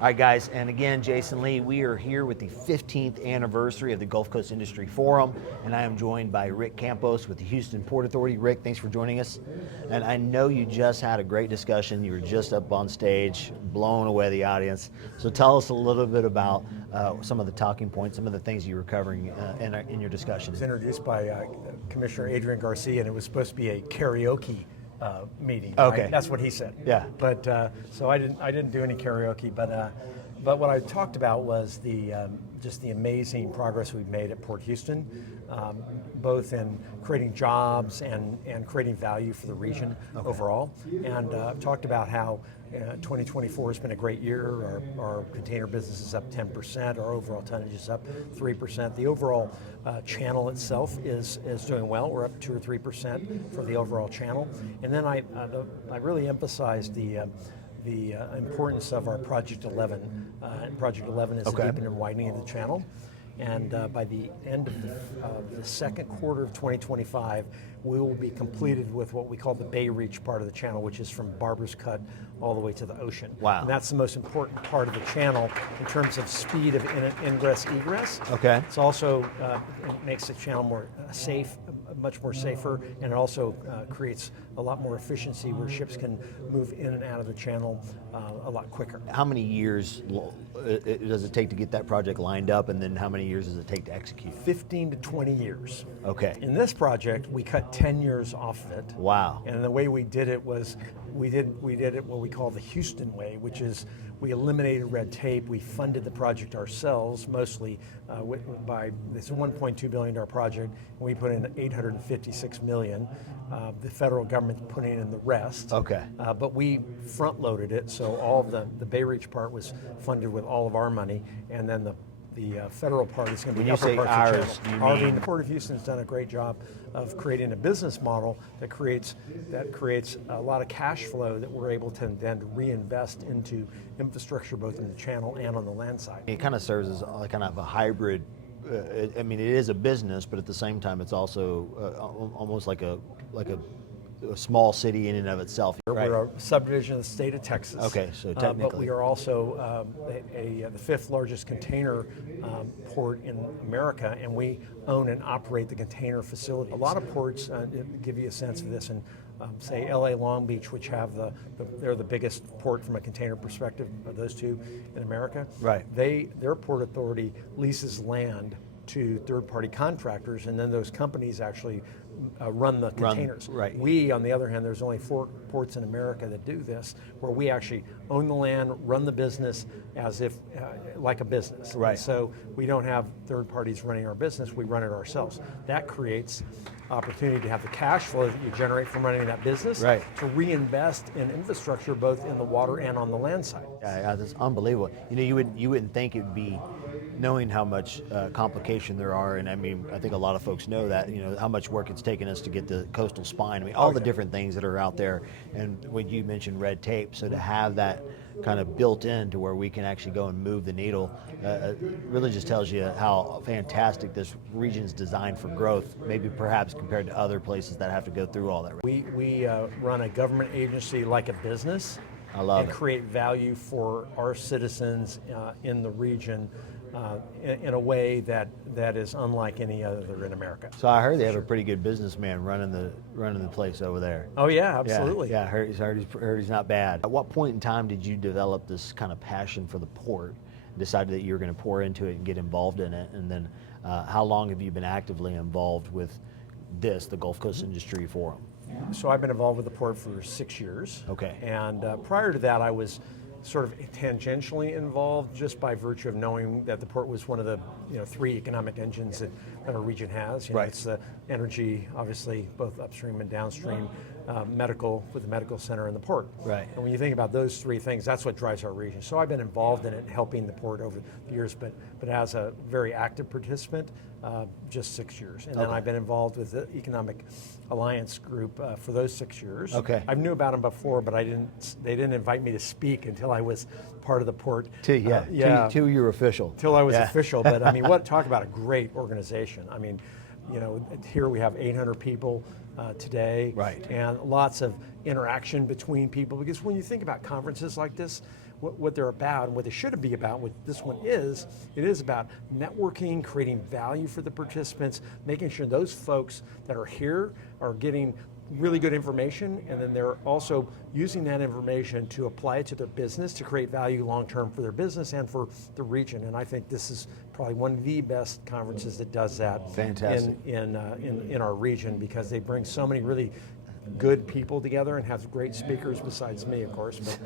All right, guys, and again, Jason Lee, we are here with the 15th anniversary of the Gulf Coast Industry Forum, and I am joined by Ric Campo with the Houston Port Authority. Ric, thanks for joining us. And I know you just had a great discussion. You were just up on stage, blowing away the audience. So tell us a little bit about some of the talking points, some of the things you were covering in your discussion. It was introduced by Commissioner Adrian Garcia, and it was supposed to be a karaoke meeting. Okay, right? That's what he said. Yeah. But so I didn't do any karaoke, but what I talked about was just the amazing progress we've made at Port Houston, both in creating jobs and creating value for the region overall. And I've talked about how 2024 has been a great year. Our container business is up 10%. Our overall tonnage is up 3%. The overall channel itself is doing well. We're up 2 or 3% for the overall channel. And then I really emphasized the importance of our Project 11. And Project 11 is the deepening and widening of the channel. And by the end of the second quarter of 2025, we will be completed with what we call the Bay Reach part of the channel, which is from Barber's Cut all the way to the ocean. Wow. And that's the most important part of the channel in terms of speed of ingress, egress. Okay. It's also, it makes the channel more safe, much more safer, and it also creates a lot more efficiency where ships can move in and out of the channel a lot quicker. How many years does it take to get that project lined up, and then how many years does it take to execute? 15 to 20 years. Okay. In this project, we cut 10 years off of it. Wow. And the way we did it was, we did it what we call the Houston way, which is we eliminated red tape. We funded the project ourselves, mostly by this $1.2 billion project, and we put in $856 million. The federal government put in the rest. Okay. But we front loaded it, so all of the Bay Reach part was funded with all of our money, and then the federal part is going to be the upper parts of the channel. do you mean? The Port of Houston has done a great job of creating a business model that creates a lot of cash flow that we're able to then reinvest into infrastructure both in the channel and on the land side. It kind of serves as kind of a hybrid. I mean, it is a business, but at the same time, it's also almost like a small city in and of itself. Right? We're a subdivision of the state of Texas. Okay, so technically. But we are also the fifth largest container port in America, and we own and operate the container facility. A lot of ports, to give you a sense of this, and say LA Long Beach, which have they're the biggest port from a container perspective of those two in America. Right. Their port authority leases land to third-party contractors, and then those companies actually run the containers. Right. We, on the other hand, there's only 4 ports in America that do this, where we actually own the land, run the business as if like a business. Right. So we don't have third parties running our business, we run it ourselves. That creates opportunity to have the cash flow that you generate from running that business to reinvest in infrastructure both in the water and on the land side. Yeah, that's unbelievable. You know, you wouldn't think it would be, knowing how much complication there are, and I mean, I think a lot of folks know that, you know, how much work it's taken us to get the coastal spine. I mean, all the different things that are out there, and when you mentioned red tape, so to have that kind of built in to where we can actually go and move the needle, really just tells you how fantastic this region's designed for growth, maybe perhaps compared to other places that have to go through all that. We run a government agency like a business. I love it. Create value for our citizens in the region in a way that is unlike any other in America. So I heard they have a pretty good businessman running the place over there. Oh yeah, absolutely. Yeah, I heard he's not bad. At what point in time did you develop this kind of passion for the port, decided that you were going to pour into it and get involved in it, and then how long have you been actively involved with the Gulf Coast Industry Forum? So I've been involved with the port for 6 years. Okay. And prior to that, I was sort of tangentially involved just by virtue of knowing that the port was one of the 3 economic engines that our region has. Right. It's the energy, obviously, both upstream and downstream, medical, with the medical center and the port. Right. And when you think about those 3 things, that's what drives our region. So I've been involved in it, helping the port over the years, but as a very active participant, just 6 years. And then I've been involved with the Economic Alliance Group for those 6 years. Okay. I knew about them before, but they didn't invite me to speak until I was part of the port. Till you were official. Till I was official, but I mean, talk about a great organization. I mean, here we have 800 people today, right, and lots of interaction between people, because when you think about conferences like this, what they're about and what they should be about, what this one is, it is about networking, creating value for the participants, making sure those folks that are here are getting really good information, and then they're also using that information to apply it to their business to create value long-term for their business and for the region. And I think this is probably one of the best conferences that does that. Fantastic. in our region, because they bring so many really good people together and have great speakers besides me, of course,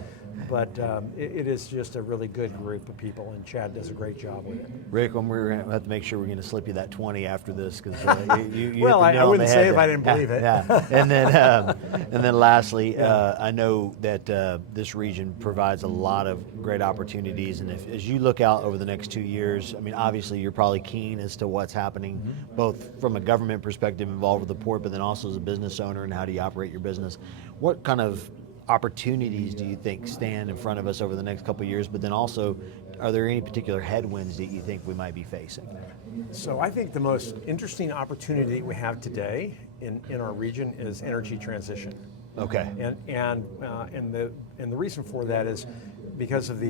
but it is just a really good group of people, and Chad does a great job with it. Rick, we're going to have to make sure we're going to slip you that 20 after this, because you well, hit the nail I on wouldn't the say head if there. I didn't believe it. Yeah. And then lastly, I know that this region provides a lot of great opportunities, and as you look out over the next 2 years, I mean, obviously you're probably keen as to what's happening, both from a government perspective involved with the port, but then also as a business owner and how do you operate your business. What kind of opportunities do you think stand in front of us over the next couple of years, but then also, are there any particular headwinds that you think we might be facing? So I think the most interesting opportunity we have today in our region is energy transition. Okay. And the reason for that is because of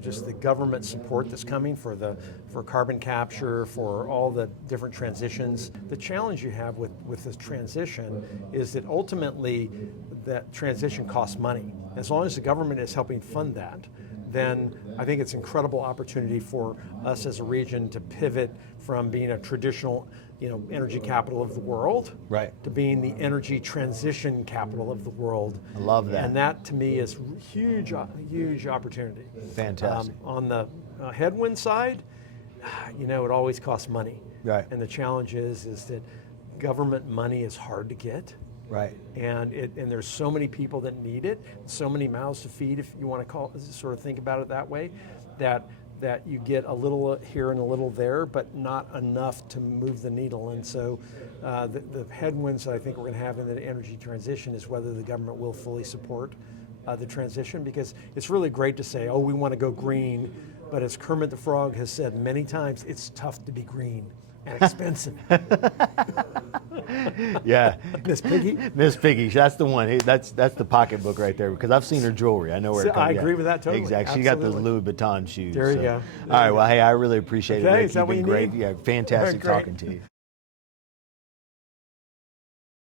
just the government support that's coming for carbon capture, for all the different transitions. The challenge you have with this transition is that ultimately that transition costs money. As long as the government is helping fund that, then I think it's an incredible opportunity for us as a region to pivot from being a traditional, energy capital of the world, right, to being the energy transition capital of the world. I love that. And that to me is huge opportunity. Fantastic. On the headwind side, it always costs money. Right. And the challenge is that government money is hard to get. Right. And there's so many people that need it, so many mouths to feed, if you want to sort of think about it that way, that you get a little here and a little there, but not enough to move the needle. And so the headwinds that I think we're going to have in the energy transition is whether the government will fully support the transition, because it's really great to say, oh, we want to go green, but as Kermit the Frog has said many times, it's tough to be green and expensive. Yeah. Miss Piggy? Miss Piggy, that's the one. That's the pocketbook right there, because I've seen her jewelry. I know where it comes. I agree with that totally. Exactly. She got those Louis Vuitton shoes. There you go. All right. Well, hey, I really appreciate it, Okay, Rick. is that You've what been you great. need? Yeah, fantastic Great. talking to you.